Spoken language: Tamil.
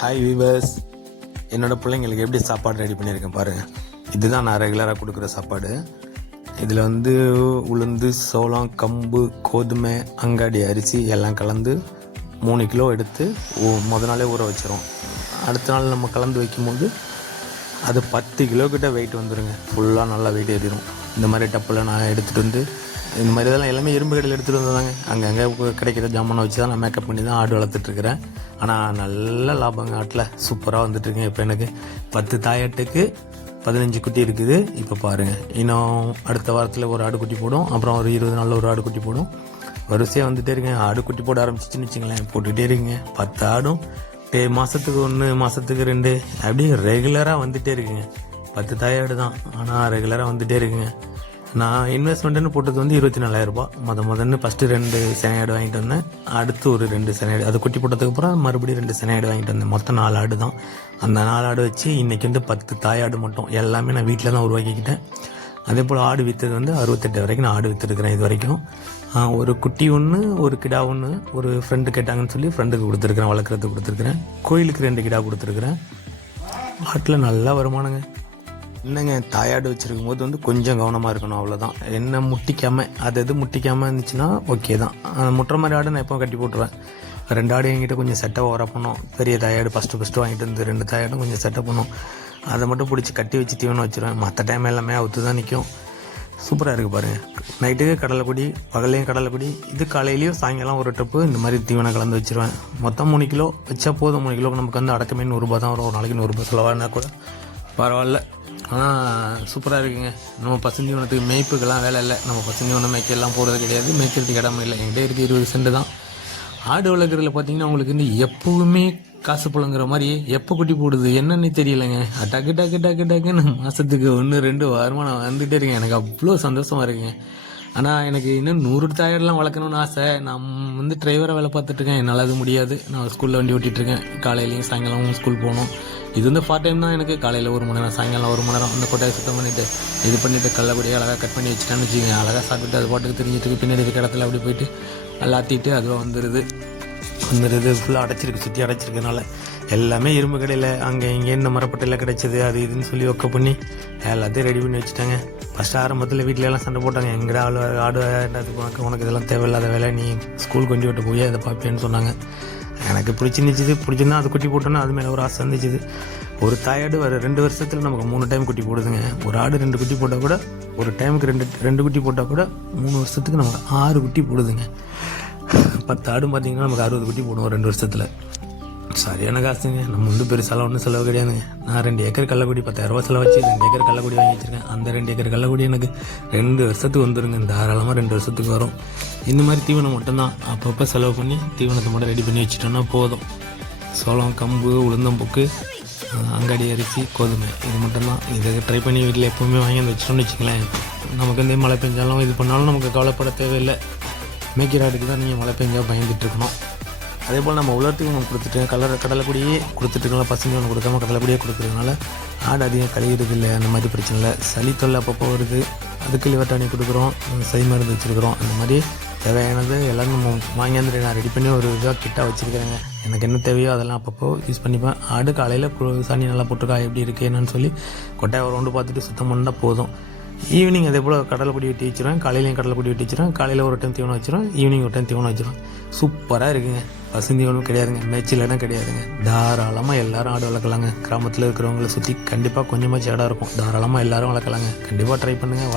ஹாய் வீவர்ஸ் என்னோட பிள்ளைங்களுக்கு எப்படி சாப்பாடு ரெடி பண்ணியிருக்கேன் பாருங்கள் இதுதான் நான் ரெகுலராக கொடுக்குற சாப்பாடு. இதில் வந்து உளுந்து சோளம் கம்பு கோதுமை அங்காடி அரிசி எல்லாம் கலந்து மூணு கிலோ எடுத்து மொதல் முத நாளே ஊற வச்சிரும். அடுத்த நாள் நம்ம கலந்து வைக்கும்போது அது பத்து கிலோ கிட்ட வெயிட் வந்துடுங்க ஃபுல்லாக நல்லா வெயிட் ஏறிடும் இந்த மாதிரி டப்பில் நான் எடுத்துகிட்டு வந்து இந்த மாதிரி இதெல்லாம் எல்லாமே இரும்பு கடையில் எடுத்துகிட்டு வந்ததாங்க. அங்கங்கே கிடைக்கிற ஜாமானை வச்சு தான் நான் மேக்கப் பண்ணி தான் ஆடு வளர்த்துட்ருக்கிறேன் ஆனால் நல்ல லாபங்க ஆட்டில். சூப்பராக வந்துட்டுருக்கேன் இப்போ எனக்கு. பத்து தாயாட்டுக்கு பதினஞ்சு குட்டி இருக்குது. இப்போ பாருங்கள் இன்னும் அடுத்த வாரத்தில் ஒரு ஆடு குட்டி போடும். அப்புறம் ஒரு இருபது நாளில் ஒரு ஆடு குட்டி போடும். வரிசையாக வந்துட்டே இருக்கேன். ஆடு குட்டி போட ஆரம்பிச்சிச்சுன்னு வச்சுங்களேன். போட்டுகிட்டே இருக்கீங்க. பத்து ஆடும். டே மாதத்துக்கு ஒன்று மாதத்துக்கு ரெண்டு. அப்படியே ரெகுலராக வந்துகிட்டே இருக்குங்க. பத்து தாயாடு தான் ஆனால் ரெகுலராக வந்துகிட்டே இருக்குங்க. நான் இன்வெஸ்ட்மெண்ட்டுன்னு போட்டது வந்து இருபத்தி நாலாயிரம் ரூபாய். முதன்னு ஃபஸ்ட்டு ரெண்டு செனையாடு வாங்கிட்டு வந்தேன். அடுத்து ஒரு ரெண்டு செனையாடு அது குட்டி போட்டதுக்கு அப்புறம் மறுபடியும் ரெண்டு செனையாடு வாங்கிட்டு வந்தேன். மொத்தம் நாலு ஆடு தான். அந்த நாலு ஆடு வச்சு இன்னைக்கு வந்து பத்து தாயாடு மட்டும். எல்லாமே நான் வீட்டில் தான் உருவாக்கிக்கிட்டேன். அதே போல் ஆடு விற்றது வந்து அறுபத்தெட்டு வரைக்கும் நான் ஆடு விற்றுருக்கிறேன் இது வரைக்கும் ஒரு குட்டி ஒன்று ஒரு கிடா ஒன்று ஒரு ஃப்ரெண்டு கேட்டாங்கன்னு சொல்லி ஃப்ரெண்டுக்கு கொடுத்துருக்குறேன் வளர்க்குறதுக்கு கொடுத்துருக்குறேன். கோயிலுக்கு ரெண்டு கிடா கொடுத்துருக்குறேன். ஆட்டில் நல்லா வருமானங்க. என்னங்க தாயாடு வச்சுருக்கும் போது வந்து கொஞ்சம் கவனமாக இருக்கணும் அவ்வளோதான் என்ன முட்டிக்காமல் அது எது முட்டிக்காமல் இருந்துச்சுன்னா ஓகே தான். முட்டுற மாதிரி ஆடு நான் எப்போ கட்டி போட்டுருவேன். ரெண்டு ஆடு என்கிட்ட கொஞ்சம் செட்டப் ஓர பண்ணோம் பெரிய தாயாடு ஃபஸ்ட்டு ஃபஸ்ட்டு வாங்கிட்டு வந்து ரெண்டு தாயாடும் கொஞ்சம் செட்டப் பண்ணோம் அதை மட்டும் பிடிச்சி கட்டி வச்சு தீவனம் வச்சிருவேன். மற்ற டைம் எல்லாமே அவுத்து தான் நிற்கும் சூப்பராக இருக்குது பாருங்கள் நைட்டுக்கு கடலைக்குடி பகல்லையும் கடலைக்குடி இது காலையிலையும் சாயங்காலம் ஒரு ட்ரிப்பு இந்த மாதிரி தீவனம் கலந்து வச்சிருவேன். மொத்தம் மூணு கிலோ வச்சா போதும். மூணு கிலோ நமக்கு வந்து அடக்கமே நூறுரூபா தான் வரும். ஒரு நாளைக்கு நூறுரூபா செலவானா கூட. பரவாயில்ல. ஆனால் சூப்பராக இருக்குங்க. நம்ம பசுந்தீவனத்துக்கு மேய்ப்புக்கெல்லாம் வேலை இல்லை. நம்ம பசுந்தீவனம் மேய்க்கெல்லாம் போகிறது கிடையாது. மேய்க்கிறதுக்கு இடமும் இல்லை. என்கிட்ட இருக்குது இருபது சென்ட் தான். ஆடு வளர்க்குறதுல பார்த்தீங்கன்னா உங்களுக்கு வந்து எப்பவுமே காசு புழங்குற மாதிரி எப்போ குட்டி போடுது என்னன்னு தெரியலைங்க. டக்கு டக்கு டக்கு டக்குன்னு மாதத்துக்கு ஒன்று ரெண்டு வருமானம் வந்துகிட்டே இருக்கேன் எனக்கு அவ்வளோ சந்தோஷமா இருக்குங்க. ஆனால் எனக்கு இன்னும் நூறு டயர்லாம் வளர்க்கணும்னு ஆசை. நான் வந்து டிரைவரை வேலை பார்த்துட்ருக்கேன் என்னால் அது முடியாது. நான் ஸ்கூலில் வண்டி ஓட்டிகிட்டு இருக்கேன் காலையிலையும் சாயங்காலமும் ஸ்கூல் போகணும். இது வந்து பார்ட் டைம் தான் எனக்கு. காலையில் ஒரு மணி நேரம் சாயங்காலம் ஒரு மணி நேரம். அந்த கொட்டையை சுத்தம் பண்ணிவிட்டு இது பண்ணிவிட்டு கள்ளக்குடியை அழகாக கட் பண்ணி வச்சுட்டான்னு வச்சுக்கோங்க. அழகாக சாப்பிட்டுட்டு அது பாட்டுக்கு தெரிஞ்சிட்டு பின்னாடி இருக்கிற இடத்துல அப்படி போயிட்டு எல்லாத்திட்டு அதுவாக வந்துடுது வந்துடுது ஃபுல்லாக அடைச்சிருக்கு சுற்றி அடைச்சிருக்கனால எல்லாமே இரும்பு கடையில். அங்கே இங்கே இந்த மரப்பட்டையில் கிடைச்சது அது இதுன்னு சொல்லி ஒக்க பண்ணி எல்லாத்தையும் ரெடி பண்ணி வச்சுட்டாங்க. ஃபஸ்ட்டு ஆரம்பத்தில் வீட்டில எல்லாம் சண்டை போட்டாங்க. எங்கடா ஆள் ஆடு என்னத்துக்கு உனக்கு உனக்கு இதெல்லாம் தேவையில்லாத வேலை நீ ஸ்கூல் கொண்டு விட்டு போய் அதை பார்ப்பேன்னு சொன்னாங்க. எனக்கு பிடிச்சிருந்துச்சு பிடிச்சிருந்தா அது குட்டி போட்டோன்னா அது மேலே ஒரு ஆசை இருந்துச்சு. ஒரு தாயாடு வர ரெண்டு வருஷத்தில் நமக்கு மூணு டைம் குட்டி போடுதுங்க. ஒரு ஆடு ரெண்டு குட்டி போட்டால் கூட ஒரு டைமுக்கு ரெண்டு ரெண்டு குட்டி போட்டால் கூட மூணு வருஷத்துக்கு நமக்கு ஆறு குட்டி போடுதுங்க. பத்து ஆடு பார்த்தீங்கன்னா நமக்கு அறுபது குட்டி போடுவோம் ரெண்டு வருஷத்தில். சரியான காசுங்க. நம்ம வந்து பெருசாலாம் ஒன்றும் செலவு கிடையாதுங்க. நான் ரெண்டு ஏக்கர் கள்ளக்குடி பத்தாயிரரூபா செலவு வச்சு ரெண்டு ஏக்கர் கள்ளக்குடி வாங்கி வச்சிருக்கேன். அந்த ரெண்டு ஏக்கர் கள்ளக்குடி எனக்கு ரெண்டு வருஷத்துக்கு வந்துருங்க. தாராளமாக ரெண்டு வருஷத்துக்கு வரும். இந்த மாதிரி தீவனம் மட்டும்தான். அப்பப்போ செலவு பண்ணி தீவனத்தை மட்டும் ரெடி பண்ணி வச்சுட்டோன்னா போதும். சோளம் கம்பு உளுந்தம்புக்கு அங்காடி அரிசி கோதுமை. இது மட்டும்தான். இதை ட்ரை பண்ணி வீட்டில் எப்போவுமே வாங்கி வந்து வச்சிட்டோம்னு வச்சுங்களேன் நமக்கு வந்து மழை பெஞ்சாலும் இது பண்ணாலும் நமக்கு கவலைப்பட தேவையில்லை. மேய்க்கிறாடுக்கு தான் நீங்கள் மழை பெஞ்சா பயந்துட்டு இருக்கணும். அதே போல் நம்ம உலர்த்துக்கு ஒன்று கொடுத்துட்டு கலர் கடலைக்குடியே கொடுத்துட்டுருக்கலாம் பசங்க ஒன்று கொடுக்காம கடலைக்குடியே கொடுக்குறதுனால ஆடு அதிகம் கழுகிறது இல்லை அந்த மாதிரி பிரச்சனை இல்லை. சளி தொல்லை அப்பப்போ வருது. அதுக்கு லிவர் டானிக் கொடுக்குறோம் சை மருந்து வச்சுருக்குறோம். அந்த மாதிரி தேவையானது எல்லாரும் நம்ம வாங்கியாந்து நான் ரெடி பண்ணி ஒரு இதாக கிட்டாக வச்சுருக்கிறேங்க. எனக்கு என்ன தேவையோ அதெல்லாம் அப்பப்போ யூஸ் பண்ணிப்பேன். ஆடு காலையில் சாணி நல்லா போட்டுருக்கா எப்படி இருக்குது என்னன்னு சொல்லி கொட்டாயை ஒரு ரவுண்டு பார்த்துட்டு சுத்தம் பண்ணால் போதும். ஈவினிங் அதே போல் கடலைக்குடி வெட்டி வச்சுருவேன். காலையிலையும் கடலைக்குடி வெட்டி வச்சுருவேன். காலையில் ஒரு டைம் தீவனம் வச்சுருவேன். ஈவினிங் ஒரு டைம் தீவனம் வச்சிருவேன். சூப்பராக இருக்குங்க. பசுந்தீவனம் கிடையாதுங்க. மேய்ச்சலாம் கிடையாதுங்க. தாராளமாக எல்லாரும் ஆடு வளர்க்கலாங்க. கிராமத்தில் இருக்கிறவங்கள சுற்றி கண்டிப்பாக கொஞ்சமாக சேடாக இருக்கும். தாராளமாக எல்லாரும் வளர்க்கலாங்க. கண்டிப்பாக ட்ரை பண்ணுங்கள்